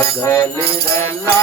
अगल रला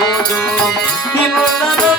Ni rola no